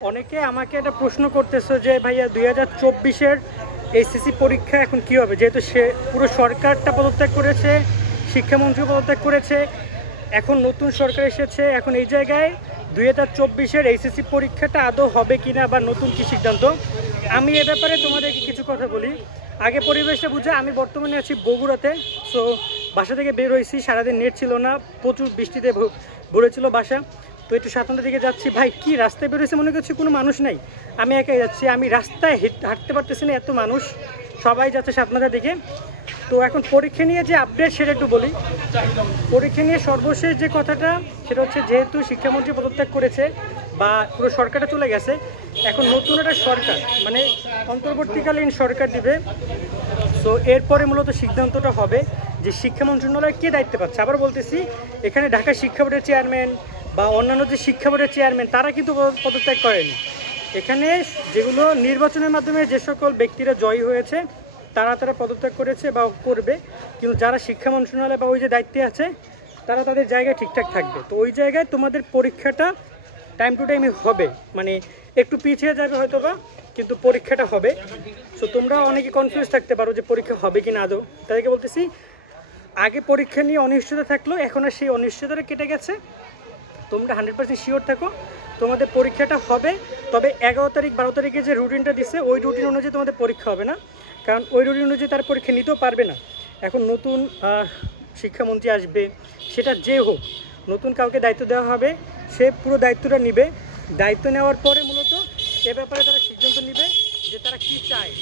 অনেকে আমাকে একটা প্রশ্ন করতেছে যে ভাইয়া 2024-এর এইচএসসি পরীক্ষা এখন কি হবে, যেহেতু সে পুরো সরকারটা পদত্যাগ করেছে, শিক্ষামন্ত্রী পদত্যাগ করেছে, এখন নতুন সরকার এসেছে। এখন এই জায়গায় 2024-এর এইচএসসি পরীক্ষাটা আদৌ হবে কিনা বা নতুন কি সিদ্ধান্ত, আমি এ ব্যাপারে তোমাদেরকে কিছু কথা বলি। আগে পরিবেশটা বুঝে, আমি বর্তমানে আছি বগুড়াতে। সো বাসা থেকে বের হয়েছি, সারাদিন নেট ছিল না, প্রচুর বৃষ্টিতে ভরেছিল বাসা। তো একটু 7টার দিকে যাচ্ছি, ভাই কি রাস্তায় বেরোয়েছে মনে করছি কোনো মানুষ নাই, আমি একাই যাচ্ছি। আমি রাস্তায় হাঁটতে পারতেছি না, এত মানুষ, সবাই যাচ্ছে 7টার দিকে। তো এখন পরীক্ষা নিয়ে যে আপডেট সেটা একটু বলি। পরীক্ষা নিয়ে সর্বশেষ যে কথাটা সেটা হচ্ছে, যেহেতু শিক্ষামন্ত্রী পদত্যাগ করেছে বা পুরো সরকারটা চলে গেছে, এখন নতুন একটা সরকার মানে অন্তর্বর্তীকালীন সরকার দিবে। তো এরপরে মূলত সিদ্ধান্তটা হবে যে শিক্ষা মন্ত্রণালয় কে দায়িত্ব পাচ্ছে। আবার বলতেছি, এখানে ঢাকা শিক্ষা বোর্ডের চেয়ারম্যান বা অন্যান্য যে শিক্ষা বোর্ডের চেয়ারম্যান তারা কিন্তু পদত্যাগ করেনি। এখানে যেগুলো নির্বাচনের মাধ্যমে যে সকল ব্যক্তিরা জয়ী হয়েছে তারা পদত্যাগ করেছে বা করবে, কিন্তু যারা শিক্ষা মন্ত্রণালয় বা ওই যে দায়িত্বে আছে তারা তাদের জায়গায় ঠিকঠাক থাকবে। তো ওই জায়গায় তোমাদের পরীক্ষাটা টাইম টু টাইম হবে, মানে একটু পিছিয়ে যাবে হয়তো বা, কিন্তু পরীক্ষাটা হবে। সো তোমরা অনেকে কনফিউজ থাকতে পারো যে পরীক্ষা হবে কি না আদৌ। তাদেরকে বলতেছি, আগে পরীক্ষা নিয়ে অনিশ্চয়তা থাকলো, এখন আর সেই অনিশ্চয়তাটা কেটে গেছে। তোমরা 100% শিওর থাকো তোমাদের পরীক্ষাটা হবে। তবে 11 তারিখ 12 তারিখে যে রুটিনটা দিচ্ছে ওই রুটিন অনুযায়ী তোমাদের পরীক্ষা হবে না, কারণ ওই রুটিন অনুযায়ী তার পরীক্ষা নিতেও পারবে না। এখন নতুন শিক্ষামন্ত্রী আসবে, সেটা যে হোক, নতুন কাউকে দায়িত্ব দেওয়া হবে, সে পুরো দায়িত্বটা নিবে। দায়িত্ব নেওয়ার পরে মূলত এ ব্যাপারে তারা সিদ্ধান্ত নিবে যে তারা কি চায়।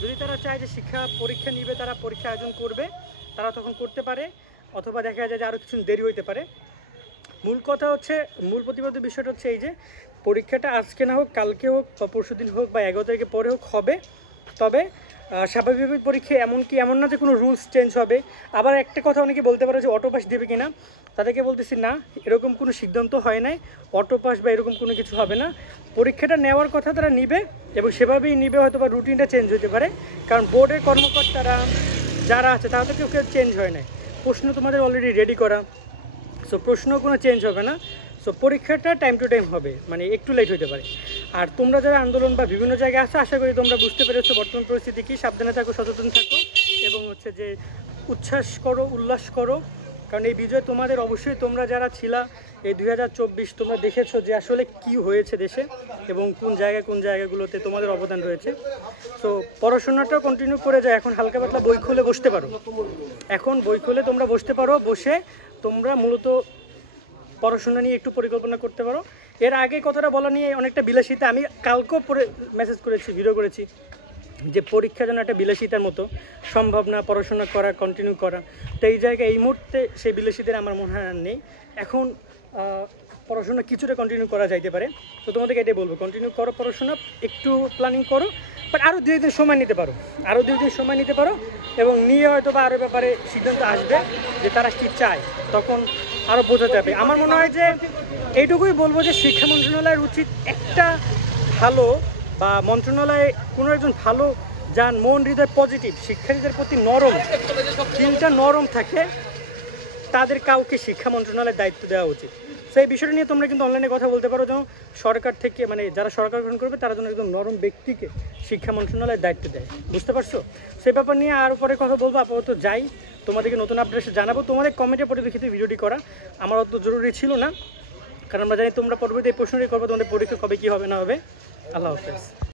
যদি তারা চায় যে শিক্ষা পরীক্ষা নিবে, তারা পরীক্ষা আয়োজন করবে, তারা তখন করতে পারে, অথবা দেখা যায় যে আরও কিছু দেরি হইতে পারে। মূল কথা হচ্ছে, মূল প্রতিবাদের বিষয়টা হচ্ছে এই যে পরীক্ষাটা আজকে না হোক, কালকে হোক বা পরশু দিন হোক বা 11 তারিখে পরে হোক হবে। তবে স্বাভাবিক পরীক্ষা এমন না যে কোনো রুলস চেঞ্জ হবে। আবার একটা কথা অনেকে বলতে পারে যে অটো পাস দেবে কিনা, তাদেরকে বলতেছি না, এরকম কোনো সিদ্ধান্ত হয় নাই, অটো পাস বা এরকম কোনো কিছু হবে না। পরীক্ষাটা নেওয়ার কথা তারা নিবে এবং সেভাবেই নিবে, হয়তো বা রুটিনটা চেঞ্জ হতে পারে, কারণ বোর্ডের কর্মকর্তারা যারা আছে তারা তো কেউ চেঞ্জ হয় নাই। প্রশ্ন তোমাদের অলরেডি রেডি করা, সো প্রশ্ন কোনো চেঞ্জ হবে না। সো পরীক্ষাটা টাইম টু টাইম হবে, মানে একটু লেট হতে পারে। আর তোমরা যারা আন্দোলন বা বিভিন্ন জায়গায় আসো, আশা করি তোমরা বুঝতে পেরেছো বর্তমান পরিস্থিতি কী। সাবধানে থাকো, সচেতন থাকো এবং হচ্ছে যে উচ্ছ্বাস করো, উল্লাস করো, কারণ এই বিজয় তোমাদের। অবশ্যই তোমরা যারা ছিলা এই 2024, তোমরা দেখেছো যে আসলে কি হয়েছে দেশে এবং কোন জায়গাগুলোতে তোমাদের অবদান রয়েছে। সো পড়াশোনাটাও কন্টিনিউ করে যায়। এখন হালকা পাতলা বই খুলে বসতে পারো, এখন বই খুলে তোমরা বসতে পারো, বসে তোমরা মূলত পড়াশোনা নিয়ে একটু পরিকল্পনা করতে পারো। এর আগে কথাটা বলা নিয়ে অনেকটা বিলাসিতা, আমি কালকেও মেসেজ করেছি, ভিডিও করেছি যে পরীক্ষা যেন একটা বিলাসিতার মতো, সম্ভব না পড়াশোনা করা, কন্টিনিউ করা। তো এই জায়গায় এই মুহূর্তে সেই বিলাসিতার আমার মনে হয় আর নেই। এখন পড়াশোনা কিছুটা কন্টিনিউ করা যাইতে পারে। তো তোমাদেরকে এটাই বলবো, কন্টিনিউ করো পড়াশোনা, একটু প্ল্যানিং করো, বাট আরও 2 দিন সময় নিতে পারো, এবং নিয়ে হয়তো বা আরও ব্যাপারে সিদ্ধান্ত আসবে যে তারা কী চায়, তখন আরও বোঝা যাবে। আমার মনে হয় যে এইটুকুই বলবো যে শিক্ষা মন্ত্রণালয়ের উচিত একটা ভালো, বা মন্ত্রণালয়ে কোনো একজন ভালো, যার মন হৃদয় পজিটিভ, শিক্ষার্থীদের প্রতি নরম, দিলটা নরম থাকে, তাদের কাউকে শিক্ষা মন্ত্রণালয়ের দায়িত্ব দেওয়া উচিত। সেই বিষয়টা নিয়ে তোমরা কিন্তু অনলাইনে কথা বলতে পারো, যেন সরকার থেকে, মানে যারা সরকার গঠন করবে তারা যেন একদম নরম ব্যক্তিকে শিক্ষা মন্ত্রণালয়ের দায়িত্ব দেয়। বুঝতে পারছো? সেই ব্যাপার নিয়ে আরও পরে কথা বলবো। আপাতত যাই, তোমাদেরকে নতুন আপডেট জানাবো। তোমাদের কমেন্টের পরিপ্রেক্ষিতে ভিডিওটি করা আমার অত জরুরি ছিল না, কারণ আমরা জানি তোমরা পরবর্তী এই প্রশ্নটি করবো তোমাদের পরীক্ষা কবে কী হবে না হবে। আল্লাহ হাফেজ।